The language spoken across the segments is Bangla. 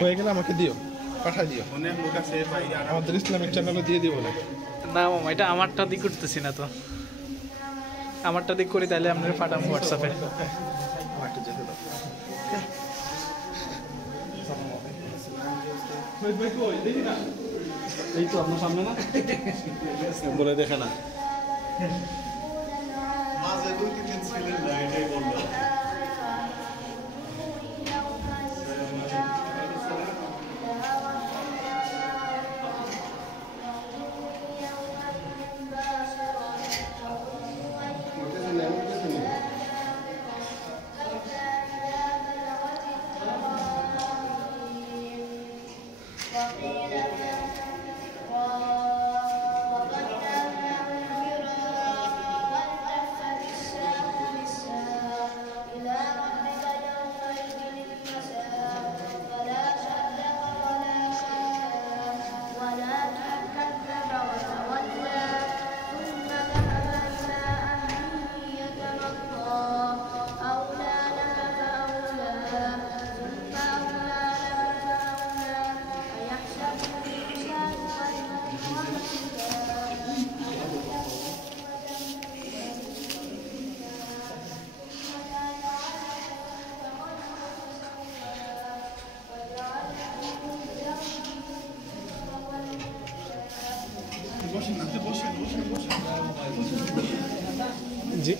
হয়ে গেলে আমাকে দিও, পাঠাই দিও। আমাদের ইসলামিক চ্যানেলে দিয়ে দিও না। না মামা, এটা আমারটা দিক করতেছি না তো, আমারটা দিক করি তাহলে আপনার পাঠাবো হোয়াটসঅ্যাপে। এই তো আপনার সামনে না বলে দেখে না। জি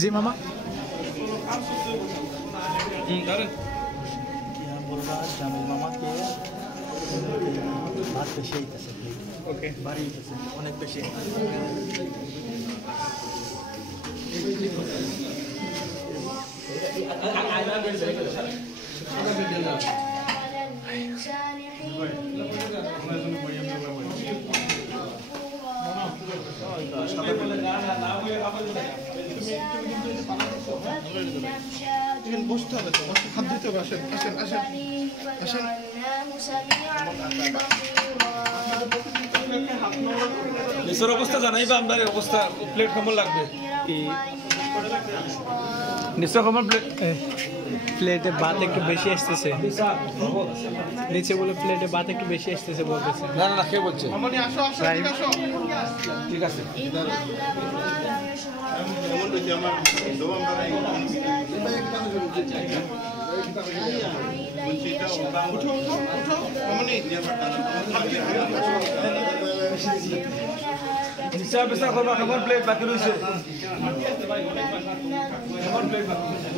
জি মামা, বলবা জামিল মামাকে ভাত বেশি হইতেছে, ওকে বাড়ি হইতেছে অনেক বেশি। বসতে হবে তো, হাত ধুতে হবে। আসেন আসেন আসেন আসেন। নিচের অবস্থা জানাইবা, আপনার অবস্থা প্লেট কেমন লাগবে? নিশ্চয় কমন প্লেটে ভাত একটু বেশি আসতেছে, নিচে বলে প্লেটে ভাত একটু বেশি আসতেছে বলতেছে। না না না, কে বলছে? আসো আসো, আসো। ঠিক আছে। নিশ্চয় বিচার করবা, কেমন প্লেট বাকি রয়েছে? কেমন প্লেট বাকি রয়েছে?